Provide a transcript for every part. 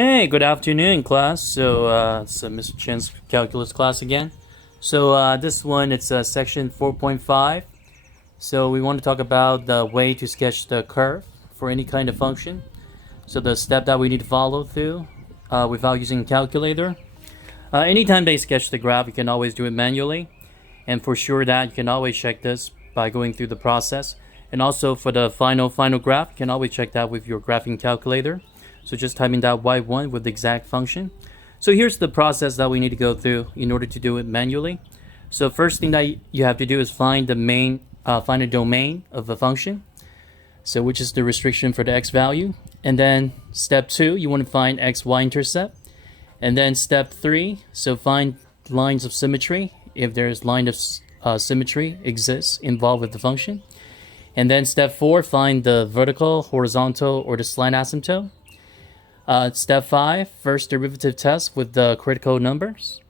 Hey, good afternoon, class. It's Mr. Chen's calculus class again. This one, it's section 4.5. So, we want to talk about the way to sketch the curve for any kind of function. So, the step that we need to follow through without using a calculator. Anytime they sketch the graph, you can always do it manually. And for sure that you can always check this by going through the process. And also for the final graph, you can always check that with your graphing calculator. So just type in that y1 with the exact function. So here's the process that we need to go through in order to do it manually. So first thing that you have to do is find the domain of a function. So which is the restriction for the x value. And then step 2, you want to find x y-intercept. And then step 3, so find lines of symmetry if there's line of symmetry exists involved with the function. And then step 4, find the vertical, horizontal, or the slant asymptote. Step 5, first derivative test with the critical numbers.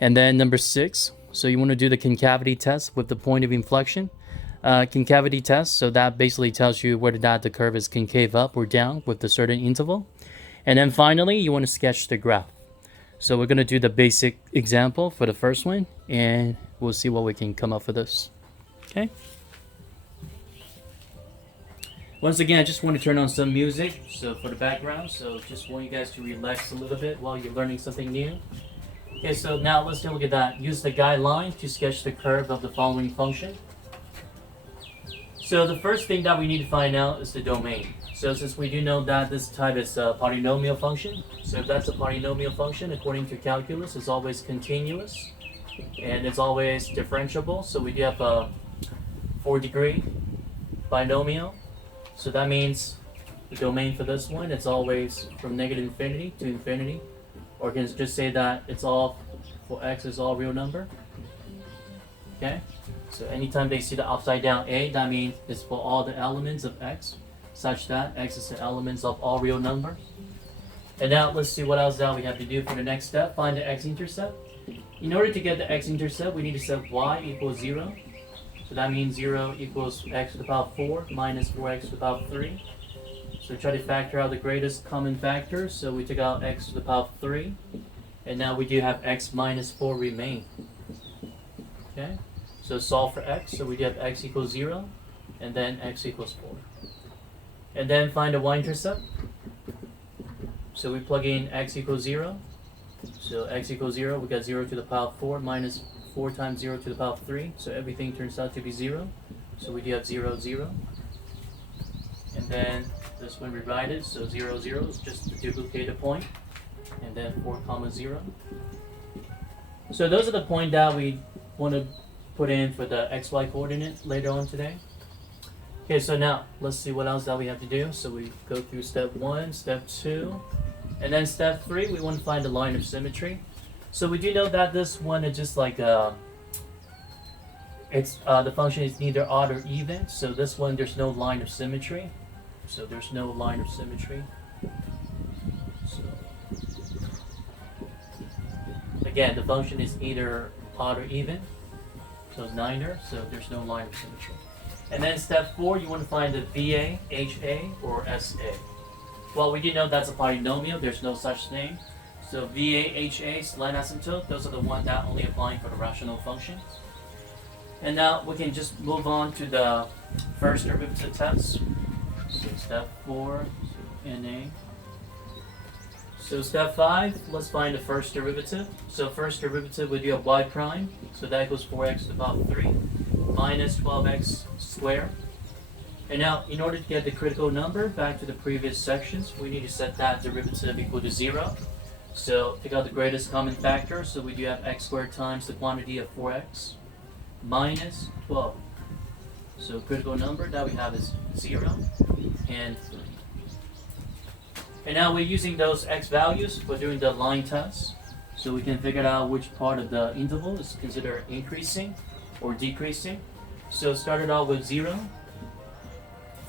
And then number 6, so you want to do the concavity test with the point of inflection. Concavity test, so that basically tells you whether that the curve is concave up or down with a certain interval. And then finally, you want to sketch the graph. So we're going to do the basic example for the first one, and we'll see what we can come up with this. Okay. Once again, I just want to turn on some music so for the background. So just want you guys to relax a little bit while you're learning something new. Okay, so now let's take a look at that. Use the guideline to sketch the curve of the following function. So the first thing that we need to find out is the domain. So since we do know that this type is a polynomial function, so if that's a polynomial function, according to calculus, it's always continuous and it's always differentiable. So we do have a 4-degree binomial. So that means the domain for this one, it's always from negative infinity to infinity. Or you can just say that it's all, for x is all real number. Okay? So anytime they see the upside down a, that means it's for all the elements of x, such that x is the elements of all real numbers. And now let's see what else that we have to do for the next step. Find the x-intercept. In order to get the x-intercept, we need to set y equals 0. So that means 0 equals x to the power 4 minus 4x to the power 3. So try to factor out the greatest common factor. So we took out x to the power 3. And now we do have x minus 4 remain. Okay? So solve for x. So we do have x equals 0. And then x equals 4. And then find the y-intercept. So we plug in x equals 0. So x equals 0. We got 0 to the power 4 minus 4 times 0 to the power 3, so everything turns out to be 0. So we do have 0, 0. And then this one we write it, so 0, 0 is just to duplicate a point. And then 4, comma 0. So those are the points that we want to put in for the xy coordinate later on today. Okay, so now let's see what else that we have to do. So we go through step 1, step 2, and then step 3, we want to find the line of symmetry. So we do know that this one is just like the function is neither odd or even. So this one there's no line of symmetry. So there's no line of symmetry. So again, the function is either odd or even. So it's neither. So there's no line of symmetry. And then step 4, you want to find the VA, HA, or SA. Well, we do know that's a polynomial. There's no such thing. So VA, HA, slant asymptote, those are the ones that only applying for the rational functions. And now we can just move on to the first derivative test. So step 4, NA. So step 5, let's find the first derivative. So first derivative we do have y prime. So that equals 4x to the power 3 minus 12x squared. And now in order to get the critical number back to the previous sections, we need to set that derivative equal to 0. So take out the greatest common factor, so we do have x squared times the quantity of 4x minus 12. So critical number that we have is 0 and 3. And now we're using those x values for doing the line test. So we can figure out which part of the interval is considered increasing or decreasing. So started out with 0,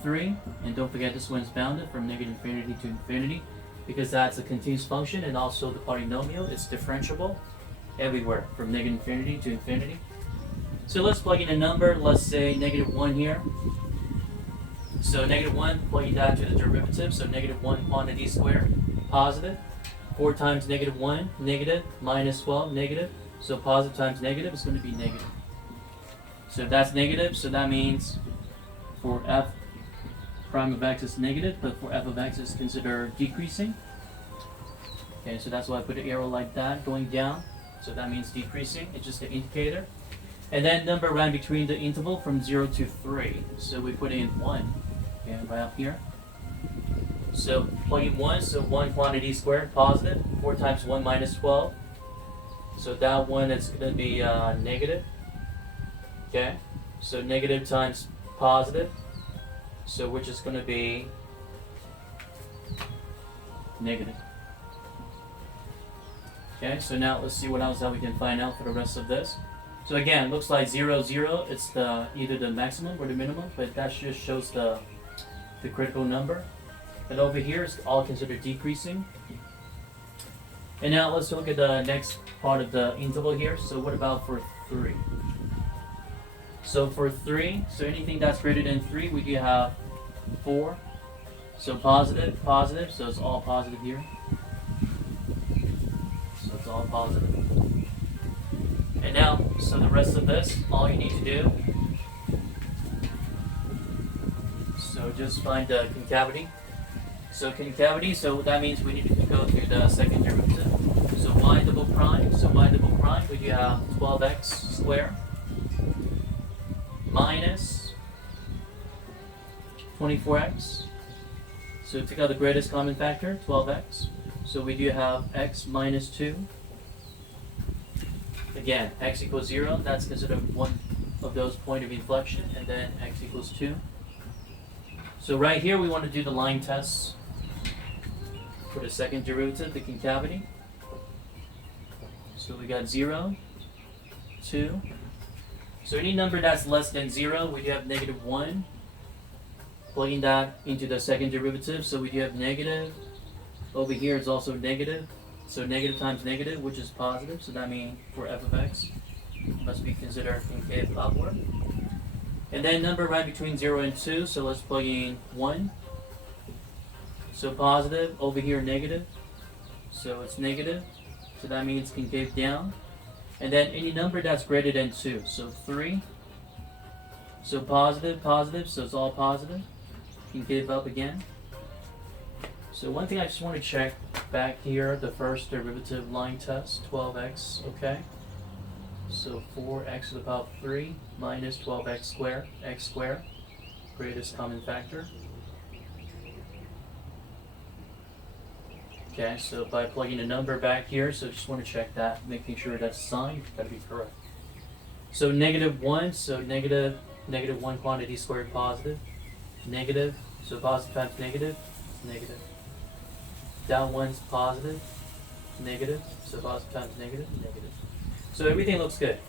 3, and don't forget this one's bounded from negative infinity to infinity, because that's a continuous function, and also the polynomial is differentiable everywhere from negative infinity to infinity. So let's plug in a number, let's say negative 1 here. So negative 1, plugging that to the derivative, so negative 1 quantity squared positive. 4 times negative 1, negative, minus 12, negative. So positive times negative is going to be negative. So if that's negative, so that means for f prime of x is negative, but for f of x is considered decreasing. Okay, so that's why I put an arrow like that going down. So that means decreasing. It's just an indicator. And then number right between the interval from 0 to 3. So we put in 1. Okay, right up here. So plug in 1, so 1 quantity squared, positive. 4 times 1 minus 12. So that one is going to be negative. Okay, so negative times positive. So which is going to be negative. Okay, so now let's see what else that we can find out for the rest of this. So again, looks like 0, 0. It's the either the maximum or the minimum, but that just shows the critical number. And over here is all considered decreasing. And now let's look at the next part of the interval here. So what about for 3? So for 3, so anything that's greater than 3, we do have 4. So positive, positive, so it's all positive here. So it's all positive. And now, so the rest of this, all you need to do, so just find the concavity. So concavity, so that means we need to go through the second derivative. So y double prime, we do have 12x squared minus 24x. So take out the greatest common factor, 12x. So we do have x minus 2. Again, x equals 0, that's considered one of those point of inflection, and then x equals 2. So right here we want to do the line tests for the second derivative, the concavity. So we got 0, 2. So any number that's less than 0, we do have negative 1. Plugging that into the second derivative, so we do have negative. Over here it's also negative. So negative times negative, which is positive, so that means for f of x, must be considered concave upward. And then number right between 0 and 2, so let's plug in 1. So positive, over here negative, so it's negative, so that means concave down. And then any number that's greater than 2, so 3. So positive, positive, so it's all positive, concave up again. So one thing I just want to check back here, the first derivative line test, 12x, okay? So 4x to the power of 3 minus 12x squared, x squared, greatest common factor. Okay, so by plugging a number back here, so just want to check that, making sure that's signed, got to be correct. So negative 1, so negative 1 quantity squared positive, negative, so positive times negative, negative. Down 1's positive, negative, so positive times negative, negative. So everything looks good.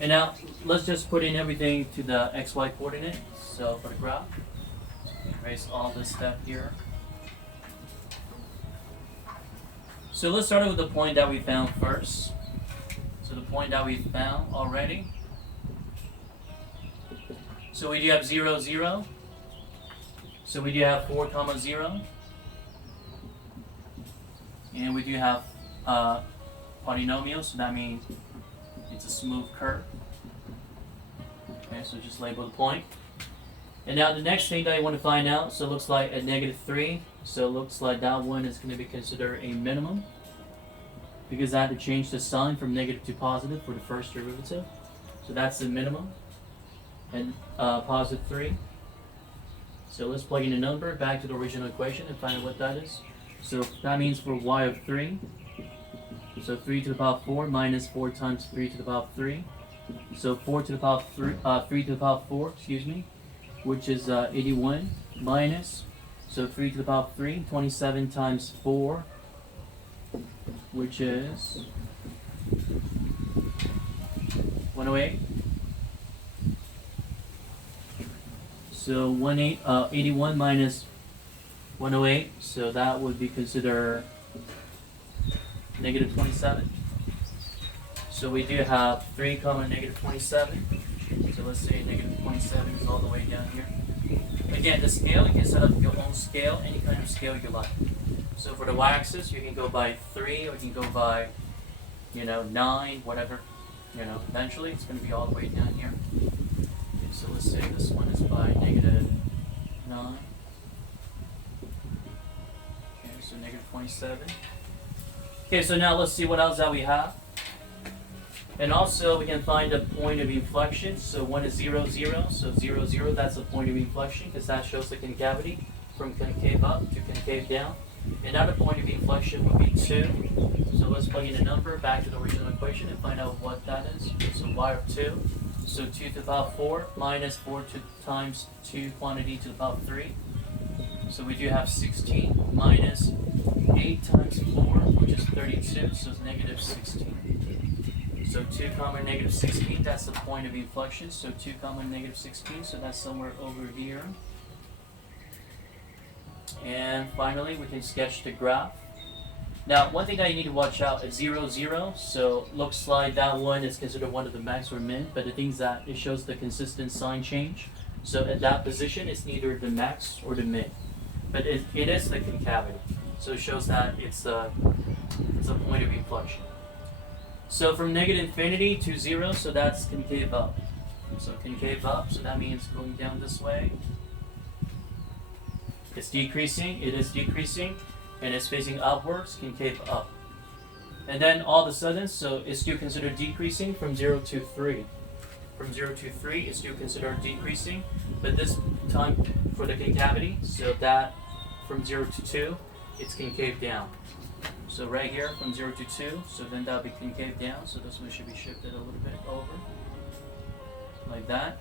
And now let's just put in everything to the xy coordinate. So for the graph, erase all this stuff here. So let's start with the point that we found first. So the point that we found already. So we do have 0, 0. So we do have 4, 0. And we do have polynomial, so that means it's a smooth curve. Okay, so just label the point. And now the next thing that I want to find out, so it looks like at negative 3, so it looks like that one is going to be considered a minimum, because I had to change the sign from negative to positive for the first derivative. So that's the minimum. And positive 3. So let's plug in a number back to the original equation and find out what that is. So that means for y of 3, so 3 to the power of 4 minus 4 times 3 to the power of 3. So 4 to the power of 3 to the power of 4, which is 81, minus, so 3 to the power of 3, 27 times 4, which is 108. So 81 minus 108, so that would be considered negative 27. So we do have 3 comma negative 27. So let's say negative 27 is all the way down here. Again, the scale, you can set up your own scale, any kind of scale you like. So for the y-axis, you can go by 3 or you can go by, 9, whatever. Eventually it's going to be all the way down here. Okay, so let's say this one is by negative 9. Okay, so negative 0.7. Okay, so now let's see what else that we have. And also we can find a point of inflection. So one is 0, 0. So 0, 0, that's a point of inflection because that shows the concavity from concave up to concave down. Another point of inflection would be 2. So let's plug in a number back to the original equation and find out what that is. So y of 2. So 2 to the power 4 minus 4 times 2 quantity to the power 3. So we do have 16 minus 8 times 4, which is 32. So it's negative 16. So 2 comma negative 16, that's the point of inflection. So 2 comma negative 16, so that's somewhere over here. And finally, we can sketch the graph. Now, one thing that you need to watch out is 0, 0. So looks like that one is considered one of the max or min, but the thing is that it shows the consistent sign change. So at that position, it's neither the max or the min, but it is the concavity. So it shows that it's a point of inflection. So from negative infinity to 0, so that's concave up. So concave up, so that means going down this way. It's decreasing, it is decreasing, and it's facing upwards, concave up. And then all of a sudden, so it's still considered decreasing from 0 to 3. From 0 to 3, it's still considered decreasing, but this time for the concavity, so that from 0 to 2, it's concave down. So right here, from 0 to 2, so then that'll be concave down, so this one should be shifted a little bit over, like that.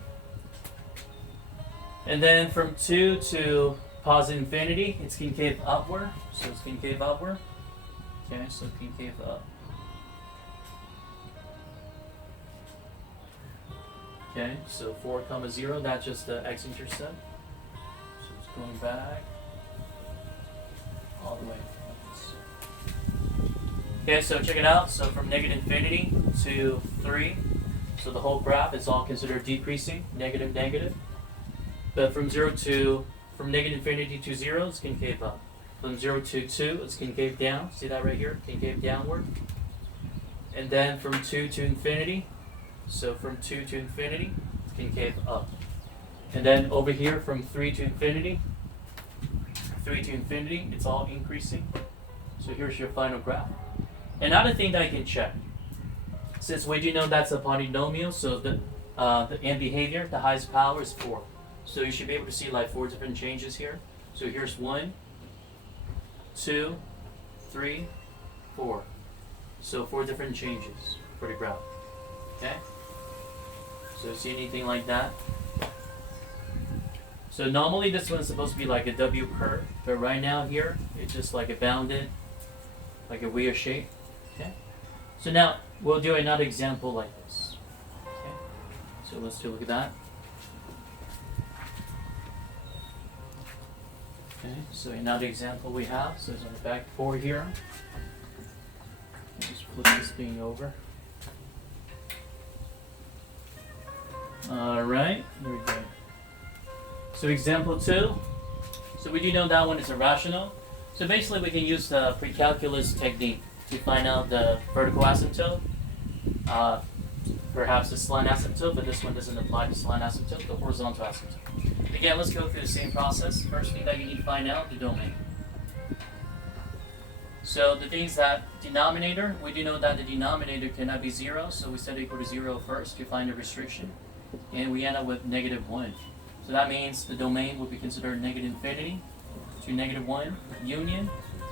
And then from 2 to positive infinity, it's concave upward, so it's concave upward. Okay, so concave up. Okay, so 4 comma 0, that's just the x-intercept. So it's going back all the way. Okay, so check it out. So from negative infinity to 3, so the whole graph is all considered decreasing, negative, negative. But from negative infinity to 0, it's concave up. From 0 to 2, it's concave down. See that right here? Concave downward. And then from 2 to infinity, so from 2 to infinity, it's concave up. And then over here, from 3 to infinity, it's all increasing. So here's your final graph. Another thing that I can check, since we do know that's a polynomial, so the end behavior, the highest power is 4. So you should be able to see like 4 different changes here. So here's 1, 2, 3, 4. So 4 different changes for the graph. Okay? So see anything like that? So normally this one's supposed to be like a W curve, but right now here, it's just like a bounded, like a weird shape. Okay? So now we'll do another example like this. Okay? So let's take a look at that. Okay, so another example we have, so it's on the back 4 here. Just flip this thing over. Alright, here we go. So example 2. So we do know that one is irrational. So basically we can use the pre-calculus technique to find out the vertical asymptote. Perhaps the slant asymptote, but this one doesn't apply to slant asymptote, the horizontal asymptote. Again, let's go through the same process. First thing that you need to find out, the domain. So the thing is that denominator, we do know that the denominator cannot be 0, so we set it equal to 0 first to find a restriction. And we end up with negative 1. So that means the domain will be considered negative infinity to negative 1 union,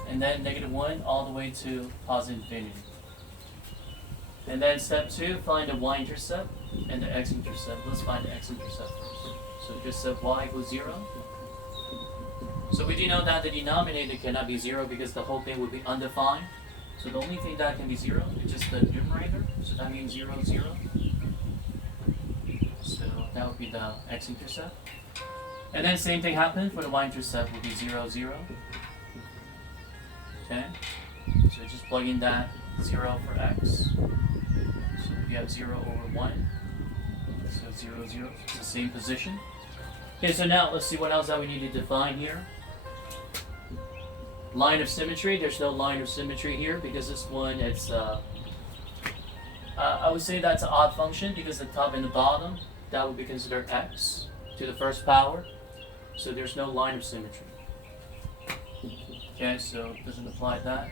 and then negative 1 all the way to positive infinity. And then step 2, find the y-intercept and the x-intercept. Let's find the x-intercept first. So just set y equals 0. So we do know that the denominator cannot be 0 because the whole thing would be undefined. So the only thing that can be 0 is just the numerator. So that means 0, 0. So that would be the x-intercept. And then same thing happens for the y-intercept, would be 0, 0. Okay? So just plug in that 0 for x. So we have 0 over 1. So 0, 0. It's the same position. Okay, so now let's see what else that we need to define here. line of symmetry, there's no line of symmetry here because this one, it's, I would say that's an odd function because the top and the bottom, that would be considered x to the first power. So there's no line of symmetry. Okay, so it doesn't apply to that.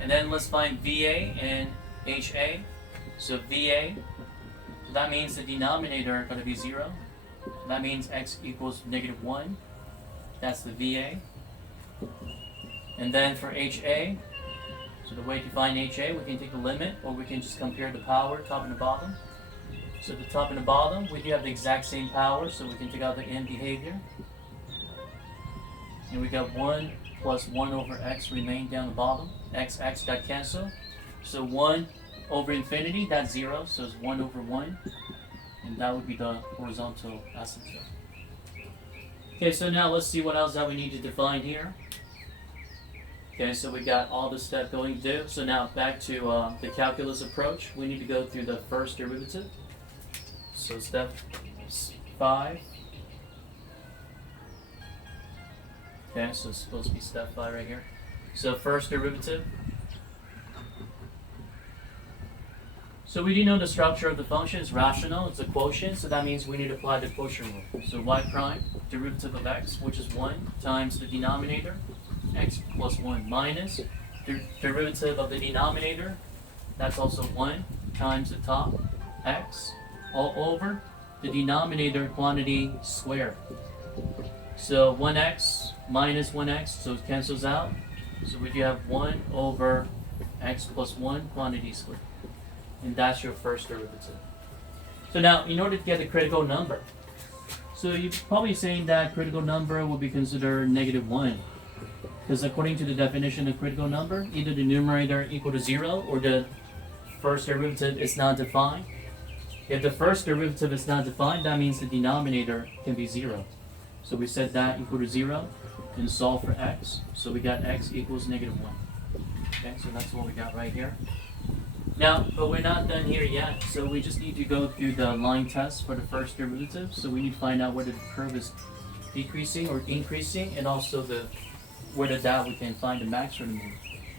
And then let's find VA and HA. So VA, so that means the denominator are going to be 0. That means x equals -1. That's the VA. And then for HA, so the way to find HA, we can take the limit, or we can just compare the power, top and the bottom. So the top and the bottom, we do have the exact same power, so we can take out the end behavior. And we got 1 plus 1 over x remain down the bottom. X got cancelled. So 1 over infinity, that's 0, so it's 1 over 1. And that would be the horizontal asymptote. Okay, so now let's see what else that we need to define here. Okay, so we got all the steps going to do. So now back to the calculus approach. We need to go through the first derivative. So step 5. Okay, so it's supposed to be step 5 right here. So first derivative. So we do know the structure of the function is rational, it's a quotient, so that means we need to apply the quotient rule. So y prime, derivative of x, which is 1, times the denominator, x plus 1 minus the derivative of the denominator, that's also 1, times the top, x, all over the denominator quantity squared. So 1x minus 1x, so it cancels out. So we do have 1 over x plus 1 quantity squared. And that's your first derivative. So now, in order to get the critical number, so you're probably saying that critical number will be considered -1. Because according to the definition of critical number, either the numerator equal to 0 or the first derivative is not defined. If the first derivative is not defined, that means the denominator can be 0. So we set that equal to 0 and solve for x. So we got x equals -1. Okay, so that's what we got right here. Now, but we're not done here yet, so we just need to go through the line test for the first derivative. So we need to find out whether the curve is decreasing or increasing, and also whether that we can find the max or the min.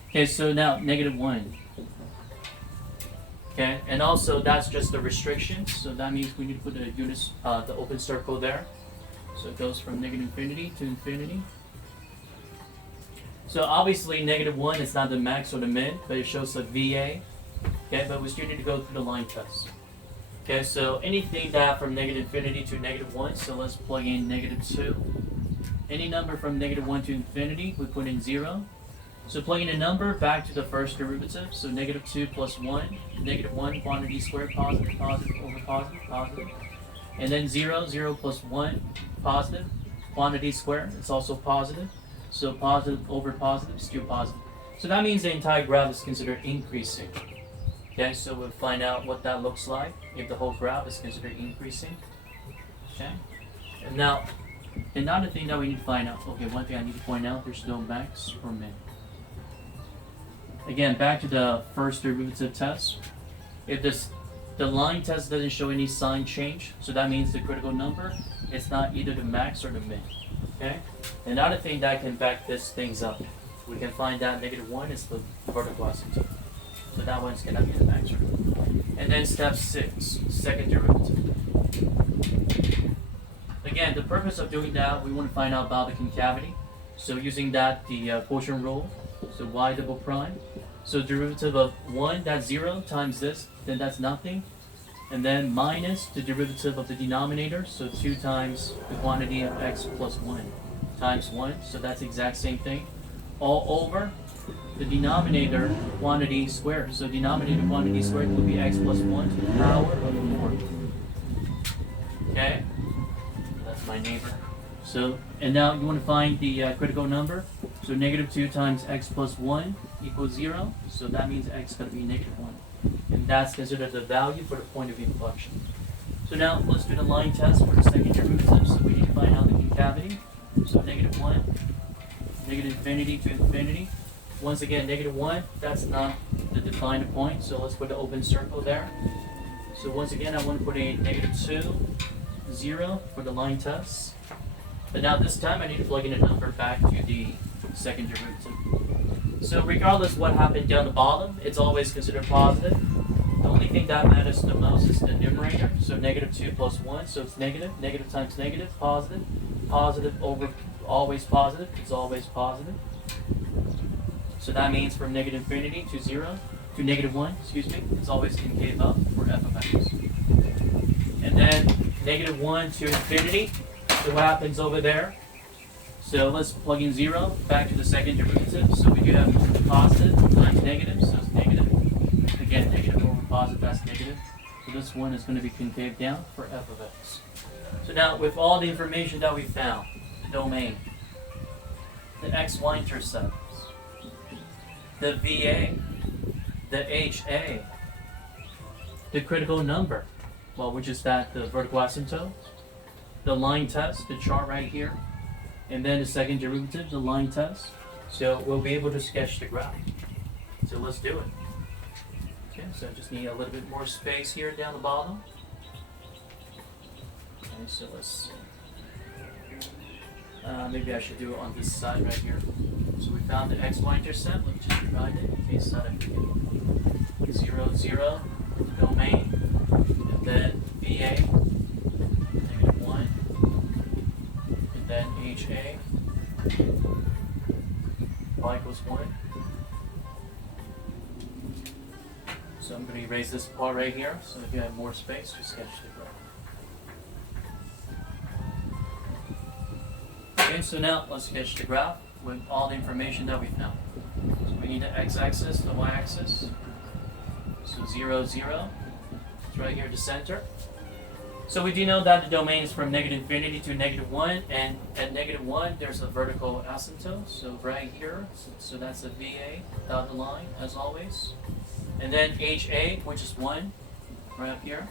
Okay, so now -1. Okay, and also that's just the restriction, so that means we need to put the units, the open circle there. So it goes from -infinity to infinity. So obviously -1 is not the max or the min, but it shows the VA. Okay, but we still need to go through the line test. Okay, so anything that from -infinity to -1, so let's plug in -2. Any number from -1 to infinity, we put in 0. So plugging a number back to the first derivative, so -2 plus 1, -1 quantity squared, positive, positive over positive, positive. And then 0, 0 plus 1, positive, quantity squared, it's also positive. So positive over positive, still positive. So that means the entire graph is considered increasing. Okay, so we'll find out what that looks like if the whole graph is considered increasing. Okay, and now another thing that we need to find out. Okay, one thing I need to point out: there's no max or min. Again, back to the first derivative test. If the line test doesn't show any sign change, so that means the critical number is not either the max or the min. Okay, another thing that can back this things up, we can find that -1 is the vertical asymptote. So that one's gonna be the max. And then step 6, second derivative. Again, the purpose of doing that, we want to find out about the concavity. So using that, the quotient rule, so y double prime. So derivative of 1, that's 0, times this, then that's nothing. And then minus the derivative of the denominator, so 2 times the quantity of x plus 1 times 1, so that's the exact same thing. All over the denominator quantity squared. So denominator quantity squared will be x plus 1 to the power of 4. Okay? That's my neighbor. So, and now you want to find the critical number. So -2 times x plus 1 equals 0. So that means x is going to be -1. And that's considered the value for the point of inflection. So now let's do the line test for the second derivative. So we need to find out the concavity. So -1, -infinity to infinity. Once again, -1, that's not the defined point. So let's put the open circle there. So once again, I want to put a -2, 0 for the line test. But now this time I need to plug in a number back to the second derivative. So regardless what happened down the bottom, it's always considered positive. The only thing that matters the most is the numerator. So negative 2 plus 1. So it's negative. Negative times negative, positive. Positive over always positive. It's always positive. So that means from negative infinity to 0 to negative 1, it's always concave up for f of x. And then negative 1 to infinity. So what happens over there? So let's plug in 0 back to the second derivative. So we do have positive times negative, so it's negative. Again, negative over positive, that's negative. So this one is going to be concave down for f of x. So now with all the information that we found, the domain, the x-y-intercepts, the VA, the HA, the critical number, well, which is that the vertical asymptote, the line test, the chart right here, and then the second derivative, the line test. So we'll be able to sketch the graph. So let's do it. Okay, so I just need a little bit more space here down the bottom. Okay, so let's see. Maybe I should do it on this side right here. So we found the x-y-intercept. Let's just divide it in case that I forget. 0, 0, domain, and then VA, negative 1, and then HA, y equals 1. So I'm going to erase this part right here, so if you have more space, just sketch the graph. Okay, so now let's sketch the graph with all the information that we found. So we need the x-axis, the y-axis. So 0, 0. It's right here, the center. So we do know that the domain is from negative infinity to negative 1, and at negative 1 there's a vertical asymptote. So right here, so that's a VA dotted line as always. And then HA, which is 1, right up here.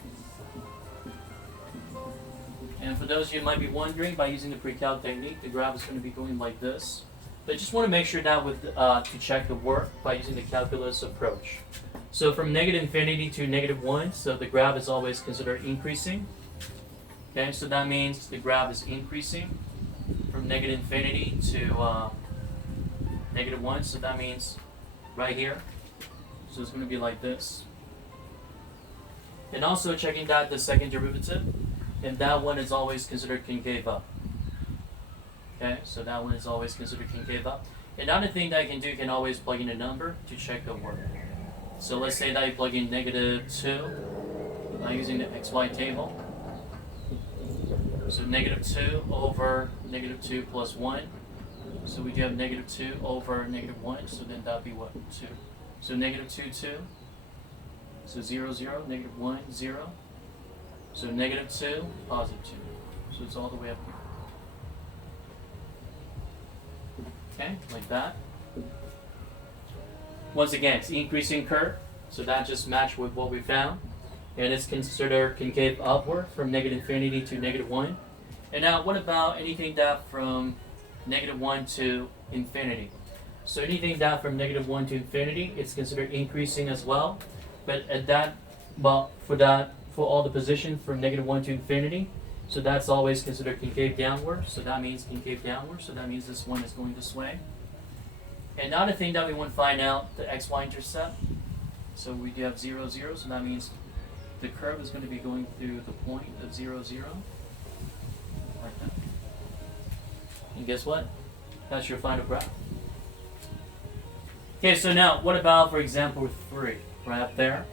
And for those of you who might be wondering, by using the pre-calc technique, the graph is going to be going like this. But just want to make sure that with to check the work by using the calculus approach. So from negative infinity to negative 1, so the graph is always considered increasing. Okay, so that means the graph is increasing from negative infinity to negative 1. So that means right here. So it's going to be like this. And also checking that the second derivative, and that one is always considered concave up. Okay, so that one is always considered concave up. Another thing that you can do, you can always plug in a number to check the work. So let's say that you plug in negative 2 by using the xy table. So negative 2 over negative 2 plus 1. So we do have negative 2 over negative 1, so then that would be what? 2. So negative 2, 2. So 0, 0, negative 1, 0. So negative 2, positive 2. So it's all the way up here. Okay, like that. Once again, it's increasing curve, so that just matched with what we found. And it's considered concave upward from negative infinity to negative 1. And now what about anything that from negative 1 to infinity? So anything that from negative 1 to infinity, it's considered increasing as well. But at that, well, for all the positions from negative 1 to infinity, so that's always considered concave downward. So that means concave downward. So that means this one is going this way. And another thing that we want to find out, the x-y-intercept. So we do have 0, 0. So that means the curve is going to be going through the point of 0, 0. Like that. And guess what? That's your final graph. Okay, so now what about, for example, 3? Right up there.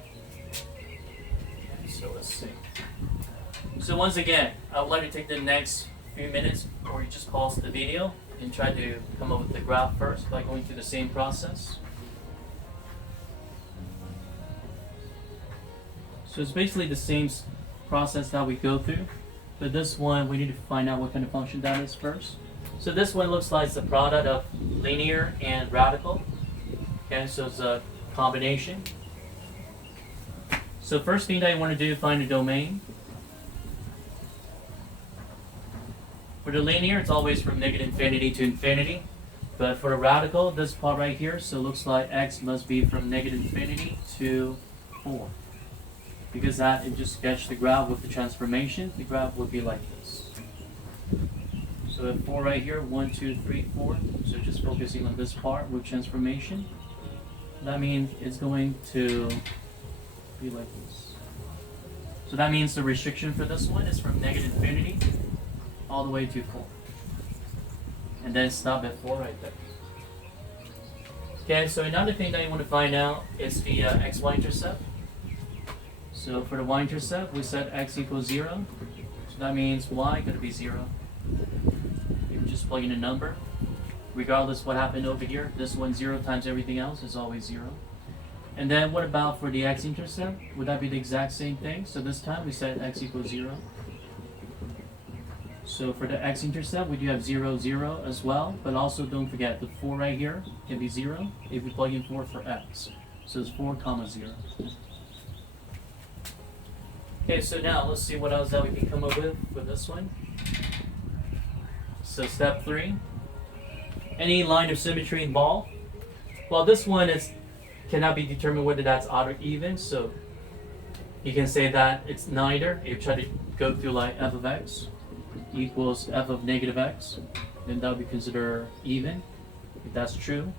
Okay, so let's see. So once again, I would like to take the next few minutes, or you just pause the video and try to come up with the graph first by going through the same process. So it's basically the same process that we go through, but this one we need to find out what kind of function that is first. So this one looks like the product of linear and radical. Okay, so it's a combination. So first thing that you want to do is find a domain. For the linear, it's always from negative infinity to infinity. But for the radical, this part right here, so it looks like x must be from negative infinity to 4. Because that, it just sketched the graph with the transformation, the graph would be like this. So we have 4 right here, 1, 2, 3, 4. So just focusing on this part with transformation. That means it's going to be like this. So that means the restriction for this one is from negative infinity all the way to 4. And then stop at 4 right there. Okay, so another thing that you want to find out is the x-y-intercept. So for the y-intercept, we set x equals 0. So that means y going to be 0. You just plug in a number. Regardless what happened over here, this one 0 times everything else is always 0. And then what about for the x-intercept? Would that be the exact same thing? So this time we set x equals 0. So for the x-intercept, we do have 0, 0 as well. But also don't forget, the 4 right here can be 0 if we plug in 4 for x. So it's 4 comma 0. Okay, so now let's see what else that we can come up with this one. So step 3. Any line of symmetry involved? Well, this one cannot be determined whether that's odd or even. So you can say that it's neither. If you try to go through like f of x equals f of negative x, then that would be considered even, if that's true.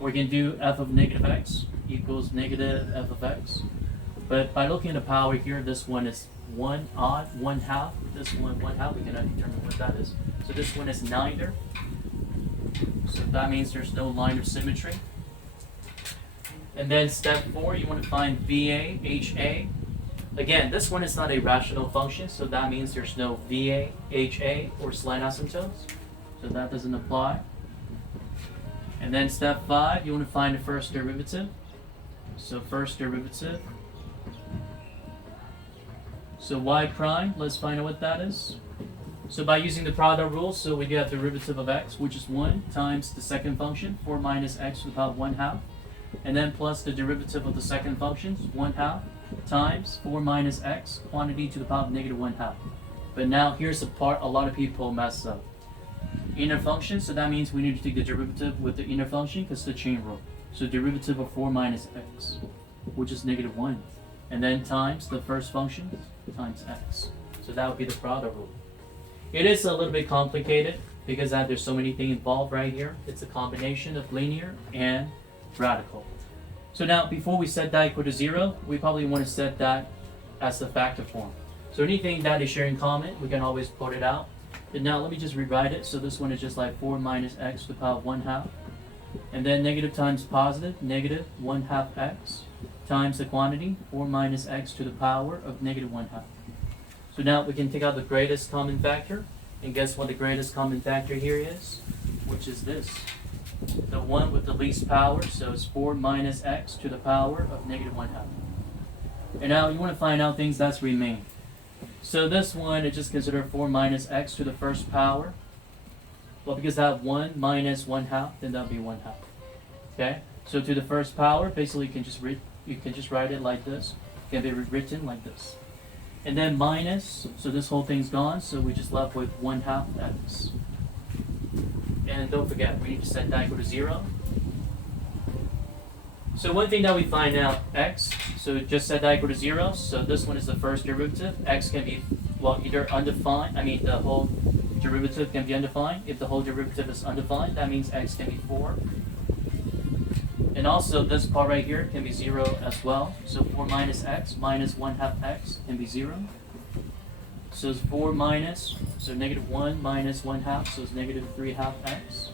Or you can do f of negative x equals negative f of x. But by looking at the power here, this one is 1 odd, 1 half. This one 1 half, we cannot determine what that is. So this one is neither. So that means there's no line of symmetry. And then step 4, you want to find VA, HA. Again, this one is not a rational function, so that means there's no VA, HA, or slight asymptotes. So that doesn't apply. And then step 5, you want to find the first derivative. So first derivative. So y prime, let's find out what that is. So by using the product rule, so we do have derivative of x, which is 1 times the second function, 4 minus x to the power of 1 half. And then plus the derivative of the second function, 1 half, times 4 minus x, quantity to the power of negative 1 half. But now here's the part a lot of people mess up. Inner function, so that means we need to take the derivative with the inner function because it's the chain rule. So derivative of 4 minus x, which is negative 1. And then times the first function times x. So that would be the product rule. It is a little bit complicated because there's so many things involved right here. It's a combination of linear and radical. So now, before we set that equal to 0, we probably want to set that as the factor form. So anything that is sharing common, we can always put it out. And now let me just rewrite it. So this one is just like 4 minus x to the power of 1 half. And then negative times positive, negative 1 half x times the quantity, 4 minus x to the power of negative 1 half. So now we can take out the greatest common factor. And guess what the greatest common factor here is? Which is this. The one with the least power, so it's 4 minus x to the power of negative 1 half. And now you want to find out things that's remain. So this one is just considered 4 minus x to the first power. Well, because I have 1 minus 1 half, then that would be 1 half. Okay? So to the first power, basically you can just write it like this. It can be rewritten like this. And then minus, so this whole thing's gone, so we just left with 1 half x. And don't forget, we need to set that equal to 0. So one thing that we find out, x, so just set that equal to 0. So this one is the first derivative. X can be, well, either undefined, the whole derivative can be undefined. If the whole derivative is undefined, that means x can be 4. And also this part right here can be 0 as well. So 4 minus x minus 1 half x can be 0. So it's 4 minus, so negative 1 minus 1 half, so it's negative 3 half x.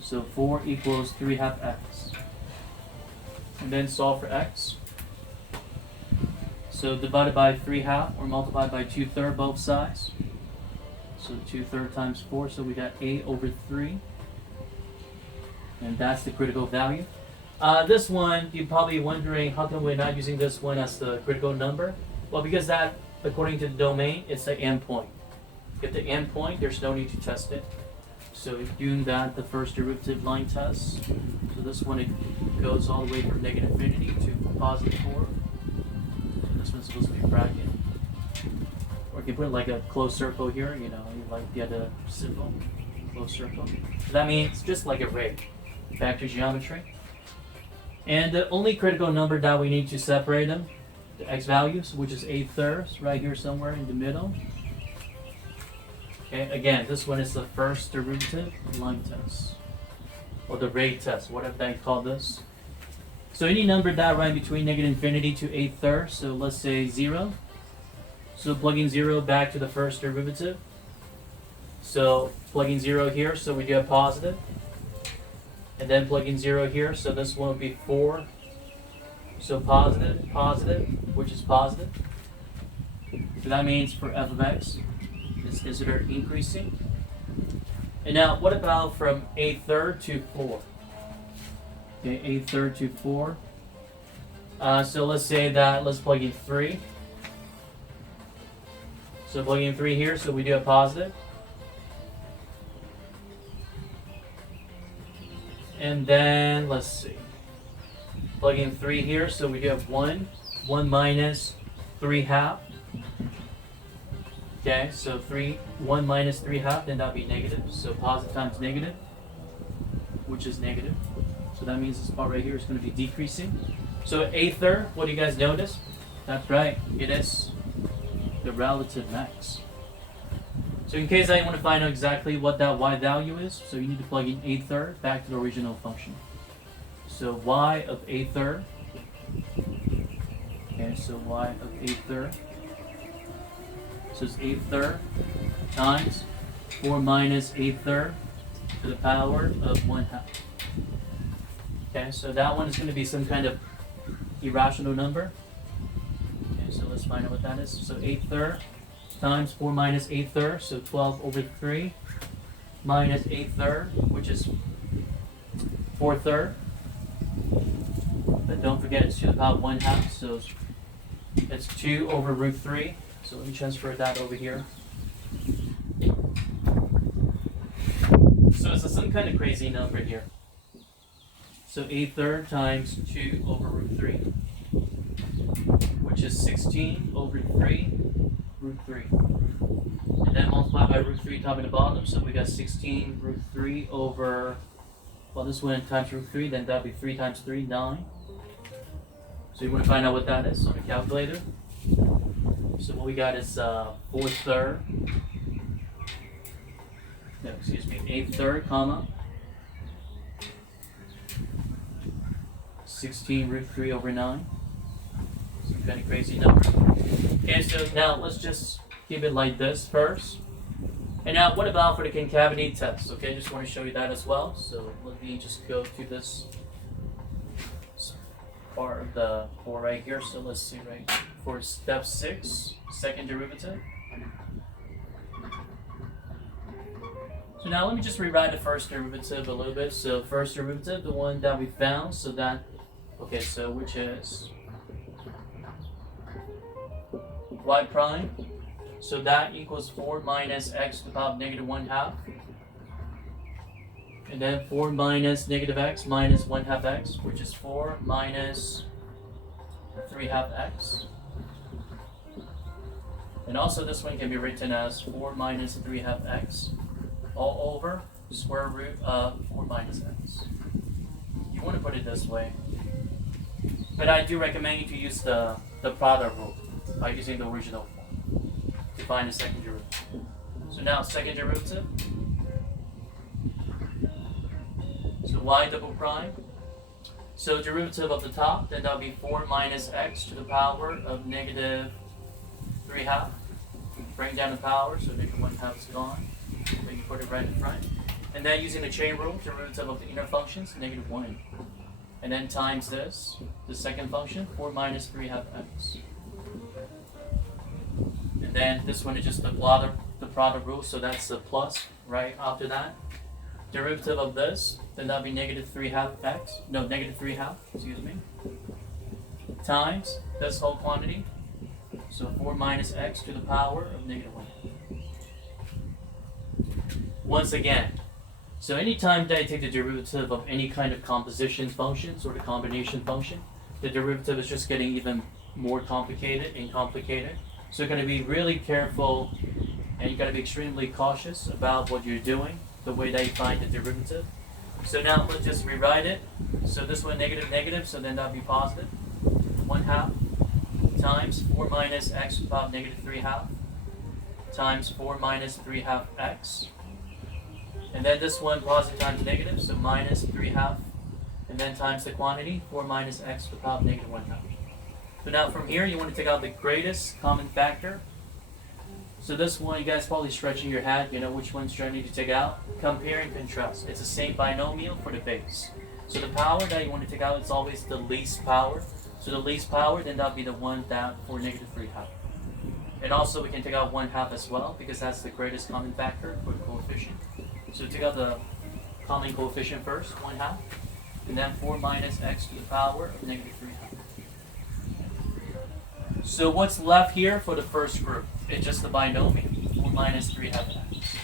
So 4 equals 3 half x. And then solve for x. So divided by 3 half or multiplied by 2/3 both sides. So 2/3 times 4, so we got 8 over 3. And that's the critical value. This one, you're probably wondering, how come we're not using this one as the critical number? Well, because that, according to the domain, it's the endpoint. If the endpoint, there's no need to test it. So if doing that, the first derivative line test. So this one, it goes all the way from negative infinity to positive 4. So this one's supposed to be a bracket. Or you can put like a closed circle here, like the other symbol, closed circle. So that means just like a ray. Back to geometry. And the only critical number that we need to separate them, the x values, which is 8/3, right here somewhere in the middle. Okay, again, this one is the first derivative line test, or the rate test, whatever they call this. So any number that runs between negative infinity to 1/3, so let's say 0. So plugging 0 back to the first derivative. So plugging 0 here, so we do a positive. And then plugging 0 here, so this one will be 4. So positive, positive, which is positive. So that means for f of x, it's considered increasing. And now, what about from 1/3 to 4? Okay, 1/3 to 4. So let's say that, let's plug in 3. So plugging in 3 here, so we do a positive. And then, let's see. Plug in 3 here, so we do have 1. 1 minus 3/2. Okay, so 1 minus 3/2, then that'll be negative. So positive times negative, which is negative. So that means this part right here is going to be decreasing. So 1/3, what do you guys notice? That's right, it is the relative max. So in case I want to find out exactly what that y value is, so you need to plug in 1/3 back to the original function. So y of 1/3. Okay, so y of 1/3. So it's 1/3 times 4 minus 1/3 to the power of 1/2. Okay, so that one is going to be some kind of irrational number. Okay, so let's find out what that is. So 1/3 times 4 minus 1/3, so 12/3 minus 1/3, which is 4/3. But don't forget it's to the power of 1/2, so it's 2/√3. So let me transfer that over here. So it's some kind of crazy number here. So 1/3 times 2/√3, which is 16/3√3. And then multiply by √3 top and the bottom, so we got 16√3 over, well, this one times √3, then that'll be 3 times 3, 9. So you want to find out what that is on a calculator. So what we got is 1/3, no, excuse me, 1/3, comma, 16√3/9. Some kind of crazy number. Okay, so now let's just keep it like this first. And now what about for the concavity test? Okay, just want to show you that as well. So let me just go to this part of the board right here. So let's see, right, for step 6, second derivative. So now let me just rewrite the first derivative a little bit. So first derivative, the one that we found, so that, okay, so which is y prime. So that equals 4 minus x to the power of negative 1/2. And then 4 minus negative x minus 1/2 x, which is 4 minus 3/2 x. And also this one can be written as 4 minus 3/2 x all over square root of 4 minus x. You want to put it this way. But I do recommend you to use the product rule by using the original form to find the second derivative. So now second derivative. So y double prime. So derivative of the top, then that'll be 4 minus x to the power of negative 3/2. Bring down the power, so negative 1/2 is gone. So you put it right in front. And then using the chain rule, derivative of the inner functions, negative 1. And then times this, the second function, 4 minus 3/2 x. And then this one is just the product rule, so that's the plus right after that. Derivative of this, then that'll be negative 3/2 x, no, negative 3/2, excuse me, times this whole quantity, so 4 minus x to the power of negative 1. Once again, so anytime that I take the derivative of any kind of composition functions or the combination function, the derivative is just getting even more complicated and complicated. So you're going to be really careful and you got to be extremely cautious about what you're doing, the way that you find the derivative. So now let's just rewrite it. So this one negative, negative, so then that'll be positive. 1/2 times 4 minus x to the power of negative 3/2. times 4 minus 3 half x. And then this one positive times negative, so minus 3 half. And then times the quantity, 4 minus x to the power of negative 1 half. So now from here, you want to take out the greatest common factor. So this one, you guys probably stretching your head, you know which ones do I need to take out? Compare and contrast. It's the same binomial for the base. So the power that you want to take out is always the least power. So the least power, then that would be the one that for negative 3 half. And also we can take out 1 half as well, because that's the greatest common factor for the coefficient. So take out the common coefficient first, 1 half. And then 4 minus x to the power of negative 3 half. So what's left here for the first group? It's just the binomial, 4 minus 3 half x.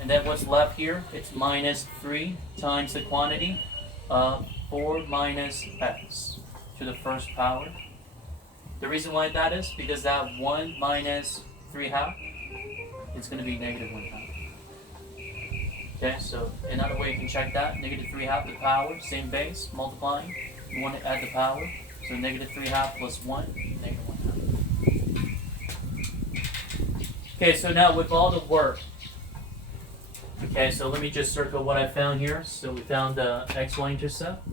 And then what's left here? It's minus 3 times the quantity of 4 minus x to the first power. The reason why that is because that 1 minus 3 half is going to be negative 1 half. Okay, so another way you can check that, negative 3 half the power, same base, multiplying. You want to add the power, so negative 3 half plus 1, negative 1 half. Okay, so now with all the work, okay, so let me just circle what I found here. So we found the y-intercept.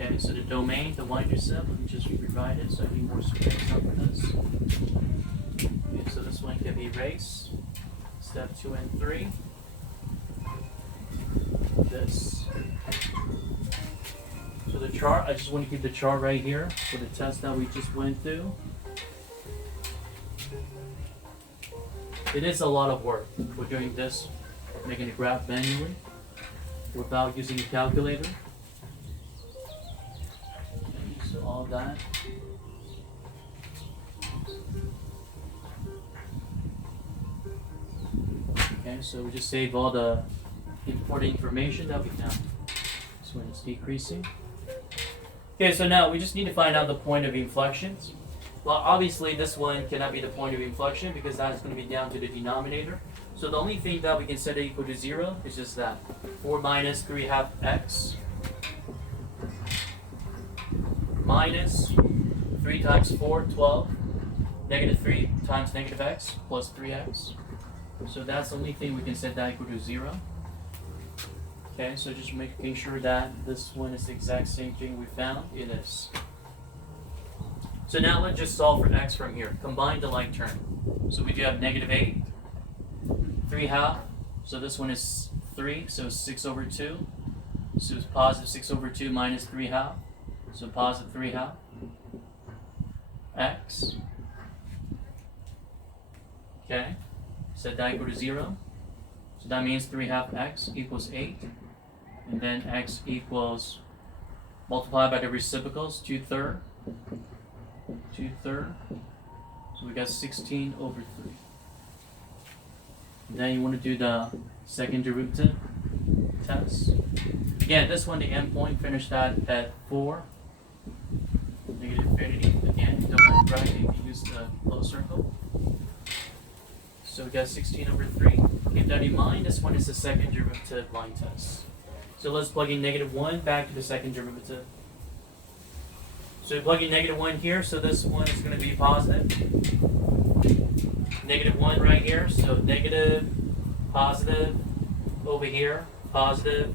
Okay, so the domain, the y-intercept, let me just rewrite it so I need more space up for this. Okay, so this one can be erased. Step 2 and 3. This. So the chart, I just want to keep the chart right here for the test that we just went through. It is a lot of work. We're doing this, making a graph manually without using a calculator. Okay, so all that. Okay, so we just save all the important information that we found. This one is decreasing. Okay, so now we just need to find out the point of inflections. Well, obviously this one cannot be the point of inflection because that's going to be down to the denominator. So the only thing that we can set it equal to 0 is just that. 4 minus 3 half x minus 3 times 4, 12. Negative 3 times negative x plus 3x. So that's the only thing we can set that equal to 0. Okay, so just making sure that this one is the exact same thing we found. It is. So now let's just solve for x from here. Combine the like term. So we do have negative 8, 3 half. So this one is 3, so 6 over 2. So it's positive 6 over 2 minus 3 half. So positive 3 half. X. Okay, set that equal to 0. So that means 3 half x equals 8. And then x equals, multiplied by the reciprocals, 2/3. 2/3. So we got 16 over 3. And then you want to do the second derivative test. Again, this one, the endpoint, finish that at 4. Negative infinity. Again, you don't want to write it, you use the closed circle. So we got 16 over 3. Keep that in mind, this one is the second derivative line test. So let's plug in negative 1 back to the second derivative. So you plug in negative 1 here, so this one is going to be positive. Negative 1 right here, so negative, positive, over here, positive.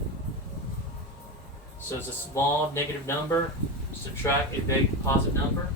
So it's a small negative number, subtract a big positive number.